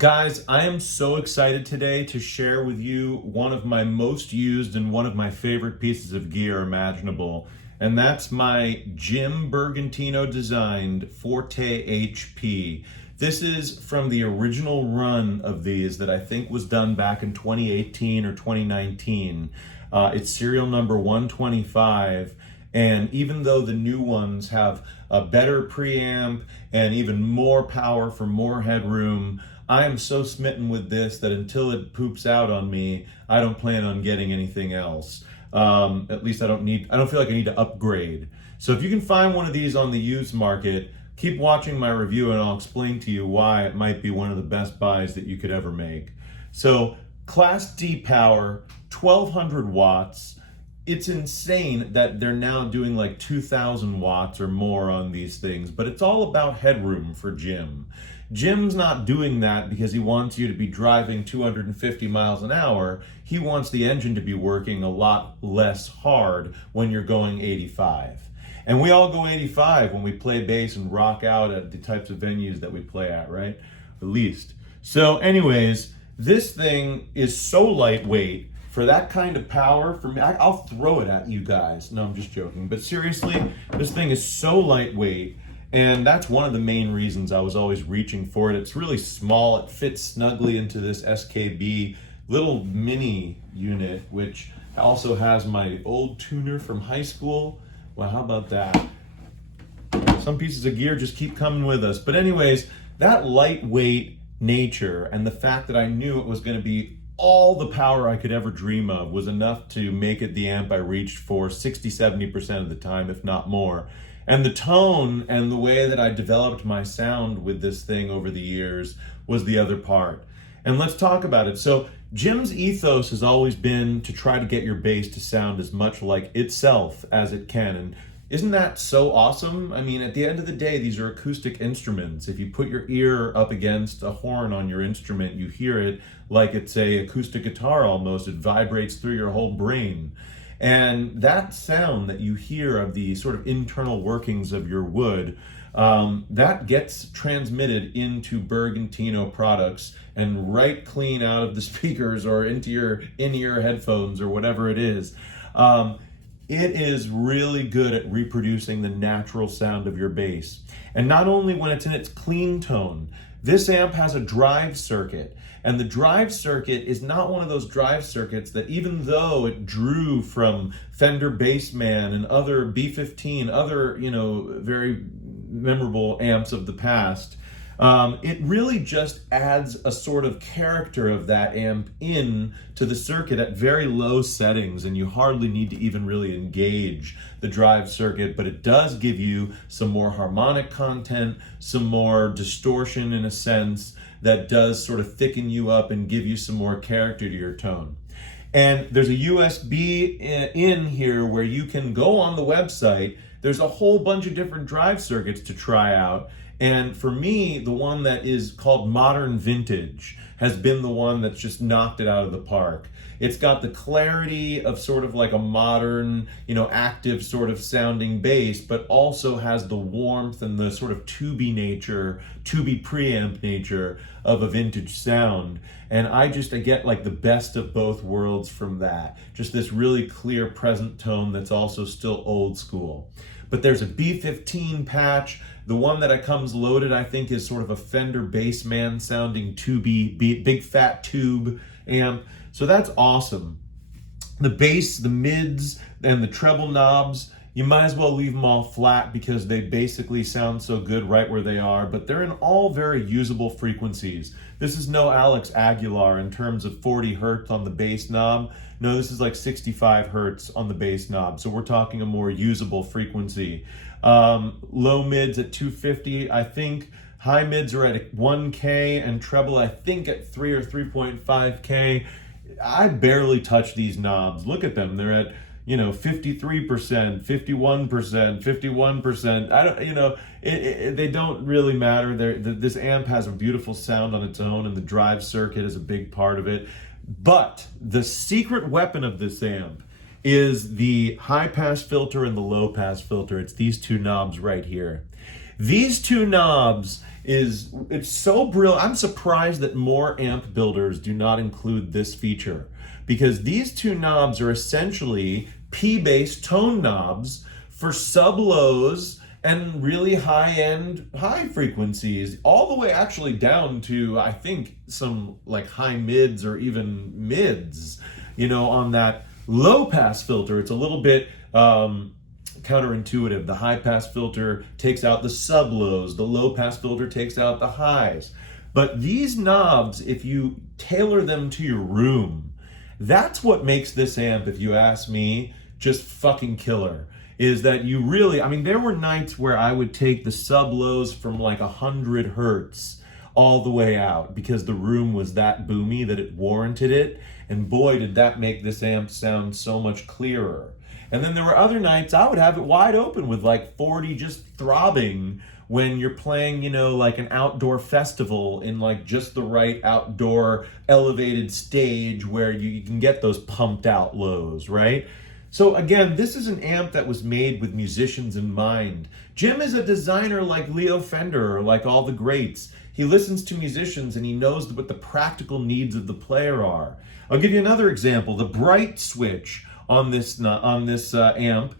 Guys, I am so excited today to share with you one of my most used and one of my favorite pieces of gear imaginable, and that's my Jim Bergantino designed Forte HP. This is from the original run of these that I think was done back in 2018 or 2019. It's serial number 125. And even though the new ones have a better preamp and even more power for more headroom, I am so smitten with this that until it poops out on me, I don't plan on getting anything else. At least I don't feel like I need to upgrade. So if you can find one of these on the used market, keep watching my review and I'll explain to you why it might be one of the best buys that you could ever make. So Class D power, 1200 watts. It's insane that they're now doing like 2,000 watts or more on these things, but it's all about headroom for Jim. Jim's not doing that because he wants you to be driving 250 miles an hour. He wants the engine to be working a lot less hard when you're going 85. And we all go 85 when we play bass and rock out at the types of venues that we play at, right? At least. So anyways, this thing is so lightweight. For that kind of power, for me, I'll throw it at you guys. No, I'm just joking. But seriously, this thing is so lightweight, and that's one of the main reasons I was always reaching for it. It's really small. It fits snugly into this SKB little mini unit, which also has my old tuner from high school. Well, how about that? Some pieces of gear just keep coming with us. But anyways, that lightweight nature and the fact that I knew it was going to be all the power I could ever dream of was enough to make it the amp I reached for 60-70% of the time, if not more. And the tone and the way that I developed my sound with this thing over the years was the other part. And let's talk about it. So Jim's ethos has always been to try to get your bass to sound as much like itself as it can. And isn't that so awesome? I mean, at the end of the day, these are acoustic instruments. If you put your ear up against a horn on your instrument, you hear it like it's a acoustic guitar almost. It vibrates through your whole brain. And that sound that you hear of the sort of internal workings of your wood, that gets transmitted into Bergantino products and right clean out of the speakers or into your in-ear headphones or whatever it is. It is really good at reproducing the natural sound of your bass. And not only when it's in its clean tone, this amp has a drive circuit. And the drive circuit is not one of those drive circuits that, even though it drew from Fender Bassman and other B15, other, very memorable amps of the past, it really just adds a sort of character of that amp in to the circuit at very low settings, and you hardly need to even really engage the drive circuit, but it does give you some more harmonic content, some more distortion in a sense that does sort of thicken you up and give you some more character to your tone. And there's a USB in here where you can go on the website. There's a whole bunch of different drive circuits to try out. And for me, the one that is called Modern Vintage has been the one that's just knocked it out of the park. It's got the clarity of sort of like a modern, active sort of sounding bass, but also has the warmth and the sort of tubey preamp nature of a vintage sound. And I get like the best of both worlds from that. Just this really clear present tone that's also still old school. But there's a B15 patch. The one that comes loaded, I think, is sort of a Fender Bassman sounding tubey, big fat tube amp. So that's awesome. The bass, the mids, and the treble knobs, you might as well leave them all flat because they basically sound so good right where they are, but they're in all very usable frequencies. This is no Alex Aguilar in terms of 40 hertz on the bass knob. No, this is like 65 hertz on the bass knob. So we're talking a more usable frequency. Low mids at 250, I think. High mids are at 1K and treble, I think, at 3 or 3.5K. I barely touch these knobs. Look at them. They're at 53%, 51%, 51%. They don't really matter. This amp has a beautiful sound on its own, and the drive circuit is a big part of it. But the secret weapon of this amp is the high pass filter and the low pass filter. It's these two knobs right here. These two knobs it's so brilliant. I'm surprised that more amp builders do not include this feature, because these two knobs are essentially P-bass tone knobs for sub-lows and really high-end high frequencies, all the way actually down to, I think, some like high mids or even mids, you know, on that low-pass filter. It's a little bit counterintuitive. The high-pass filter takes out the sub-lows, the low-pass filter takes out the highs. But these knobs, if you tailor them to your room, that's what makes this amp, if you ask me, just fucking killer. Is that you really, I mean, there were nights where I would take the sub-lows from like 100 hertz all the way out because the room was that boomy that it warranted it. And boy, did that make this amp sound so much clearer. And then there were other nights I would have it wide open with like 40 just throbbing when you're playing, you know, like an outdoor festival in like just the right outdoor elevated stage where you can get those pumped out lows, right? So again, this is an amp that was made with musicians in mind. Jim is a designer like Leo Fender or like all the greats. He listens to musicians and he knows what the practical needs of the player are. I'll give you another example. The bright switch on this amp,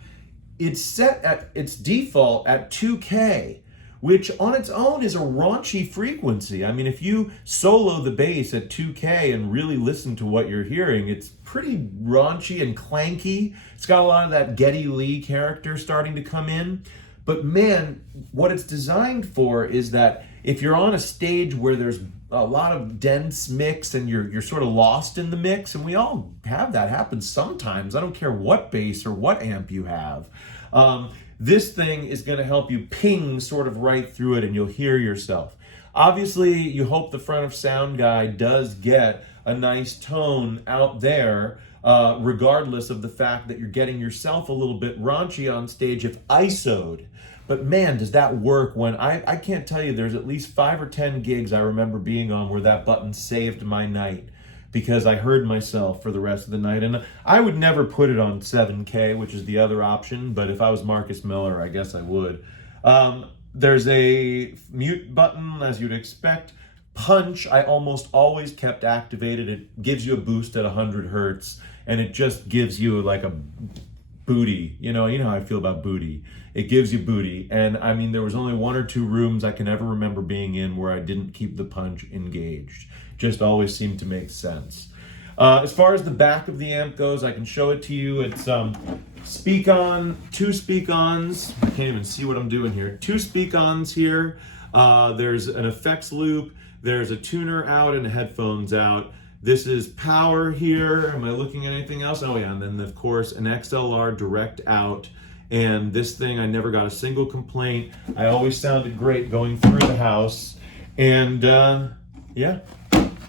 it's set at its default at 2K, which on its own is a raunchy frequency. I mean, if you solo the bass at 2K and really listen to what you're hearing, it's pretty raunchy and clanky. It's got a lot of that Geddy Lee character starting to come in. But man, what it's designed for is that if you're on a stage where there's a lot of dense mix and you're sort of lost in the mix, and we all have that happen sometimes. I don't care what bass or what amp you have. This thing is going to help you ping sort of right through it and you'll hear yourself. Obviously, you hope the front of sound guy does get a nice tone out there, regardless of the fact that you're getting yourself a little bit raunchy on stage if ISO'd. But man, does that work when I can't tell you, there's at least 5 or 10 gigs I remember being on where that button saved my night because I heard myself for the rest of the night. And I would never put it on 7K, which is the other option, but if I was Marcus Miller, I guess I would. There's a mute button, as you'd expect. Punch, I almost always kept activated. It gives you a boost at 100 hertz, and it just gives you like a booty. You know how I feel about booty. It gives you booty. And I mean, there was only 1 or 2 rooms I can ever remember being in where I didn't keep the punch engaged. Just always seemed to make sense. As far as the back of the amp goes, I can show it to you. It's speak-on, 2 speak-ons. I can't even see what I'm doing here. 2 speak-ons here. There's an effects loop. There's a tuner out and headphones out. This is power here. Am I looking at anything else? Oh yeah, and then of course an XLR direct out. And this thing, I never got a single complaint. I always sounded great going through the house. And yeah,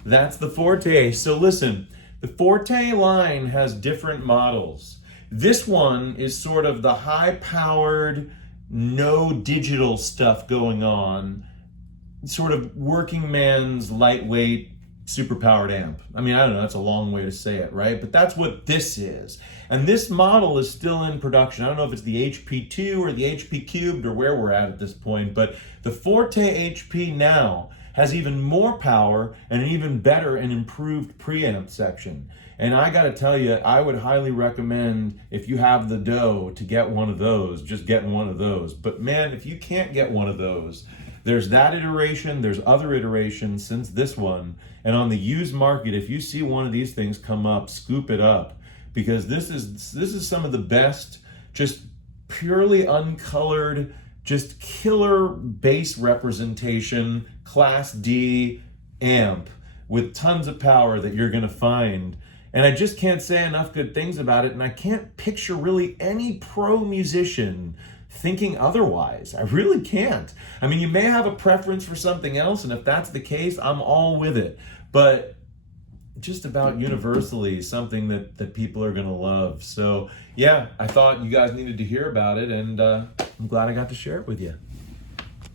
that's the Forte. So listen, the Forte line has different models. This one is sort of the high-powered, no digital stuff going on, sort of working man's lightweight, super-powered amp. I mean, I don't know, that's a long way to say it, right? But that's what this is. And this model is still in production. I don't know if it's the HP2 or the HP Cubed or where we're at this point, but the Forte HP now has even more power and an even better and improved preamp section. And I gotta tell you, I would highly recommend, if you have the dough to get one of those, just getting one of those. But man, if you can't get one of those, there's that iteration, there's other iterations since this one, and on the used market, if you see one of these things come up, scoop it up, because this is some of the best, just purely uncolored, just killer bass representation, Class D amp with tons of power that you're gonna find. And I just can't say enough good things about it, and I can't picture really any pro musician thinking otherwise. I really can't. I mean, you may have a preference for something else, and if that's the case, I'm all with it. But just about universally something that people are gonna love. So yeah, I thought you guys needed to hear about it, and I'm glad I got to share it with you.